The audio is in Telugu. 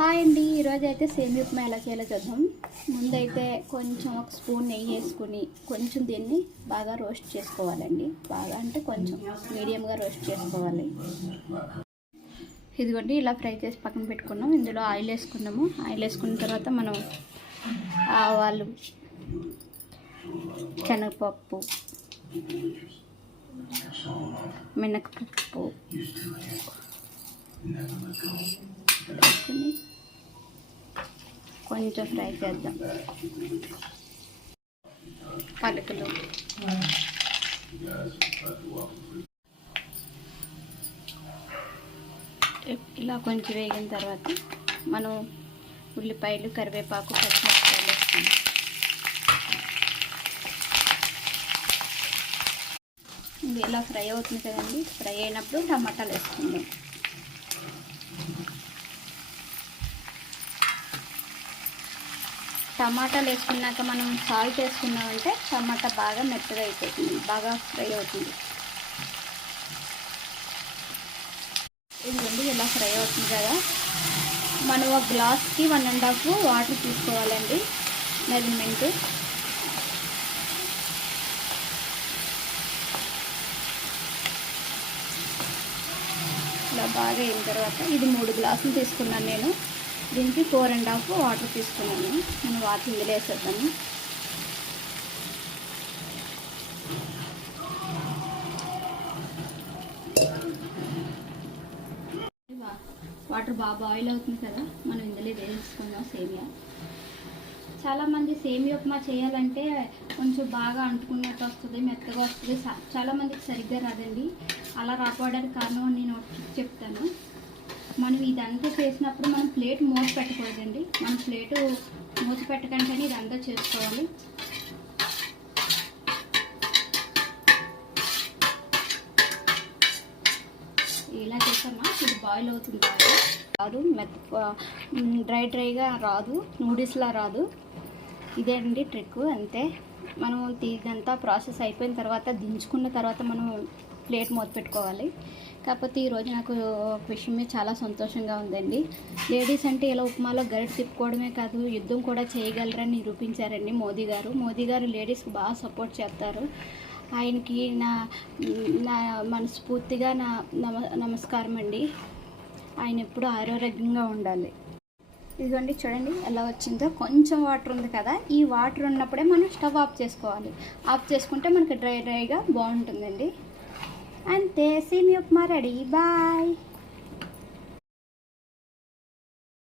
హాయ్ అండి, ఈరోజు అయితే సేమియా ఉప్మా ఎలా చేయాలో చూద్దాం. ముందైతే కొంచెం ఒక స్పూన్ నెయ్యి వేసుకుని కొంచెం దీన్ని బాగా రోస్ట్ చేసుకోవాలండి. బాగా అంటే కొంచెం మీడియంగా రోస్ట్ చేసుకోవాలి. ఇదిగోండి ఇలా ఫ్రై చేసి పక్కన పెట్టుకున్నాం. ఇందులో ఆయిల్ వేసుకున్నాము. ఆయిల్ వేసుకున్న తర్వాత మనం ఆవాలు, శనగపప్పు, మినపప్పు వేసుకుని కొంచెం ఫ్రై చేద్దాం. పలుకులు, ఇలా కొంచెం వేగిన తర్వాత మనం ఉల్లిపాయలు, కరివేపాకు, పచ్చిమిరపకాయలు వేస్తాం. ఇది ఇలా ఫ్రై అవుతుంది కదండి. ఫ్రై అయినప్పుడు టమాటాలు వేసుకుందాం. టమాటాలు వేసుకున్నాక మనం సాల్ట్ వేసుకున్నామంటే టమాటా బాగా మెత్తగా అయిపోతుంది, బాగా ఫ్రై అవుతుంది. ఇదిగోండి ఇలా ఫ్రై అవుతుంది కదా. మనం ఒక గ్లాస్కి 1.5 వాటర్ తీసుకోవాలండి మెజర్మెంట్. ఇలా బాగా అయిన తర్వాత ఇది 3 గ్లాసులు తీసుకున్నాను నేను. దీనికి 4.5 వాటర్ తీసుకున్నాను. మనం వాటర్ ఇందులో వేసేద్దాము. వాటర్ బాగా బాయిల్ అవుతుంది కదా, మనం ఇందులో వేసుకుందాం సేమియా. చాలామంది సేమియా ఉప్మా చేయాలంటే కొంచెం బాగా అంటుకున్నట్టు వస్తుంది, మెత్తగా వస్తుంది. చాలామందికి సరిగ్గా రాదండి. అలా రాకపోవడానికి కారణం నేను చెప్తాను. మనం ఇదంతా చేసినప్పుడు మనం ప్లేట్ మూత పెట్టకూడదండి. మనం ప్లేటు మూత పెట్టకంటేనే ఇదంతా చేసుకోవాలి. ఇలా చేస్తామా ఇది బాయిల్ అవుతుంది. రాదు, డ్రైగా రాదు, నూడిల్స్లా రాదు. ఇదే అండి ట్రిక్, అంతే. మనం ఇదంతా ప్రాసెస్ అయిపోయిన తర్వాత దించుకున్న తర్వాత మనం ప్లేట్ మూత పెట్టుకోవాలి. కాకపోతే ఈరోజు నాకు ఒక విషయం మీద చాలా సంతోషంగా ఉందండి. లేడీస్ అంటే ఇలా ఉప్మాలో గరిటె తిప్పుకోవడమే కాదు, యుద్ధం కూడా చేయగలరని నిరూపించారండి మోదీ గారు లేడీస్కి బాగా సపోర్ట్ చేస్తారు. ఆయనకి నా మనస్ఫూర్తిగా నమస్కారం అండి. ఆయన ఎప్పుడు ఆరోగ్యంగా ఉండాలి. ఇదిగోండి చూడండి ఎలా వచ్చిందో. కొంచెం వాటర్ ఉంది కదా, ఈ వాటర్ ఉన్నప్పుడే మనం స్టవ్ ఆఫ్ చేసుకోవాలి. ఆఫ్ చేసుకుంటే మనకి డ్రైగా బాగుంటుందండి. అంతే, సేమియా ఉప్మా రెడీ. బాయ్.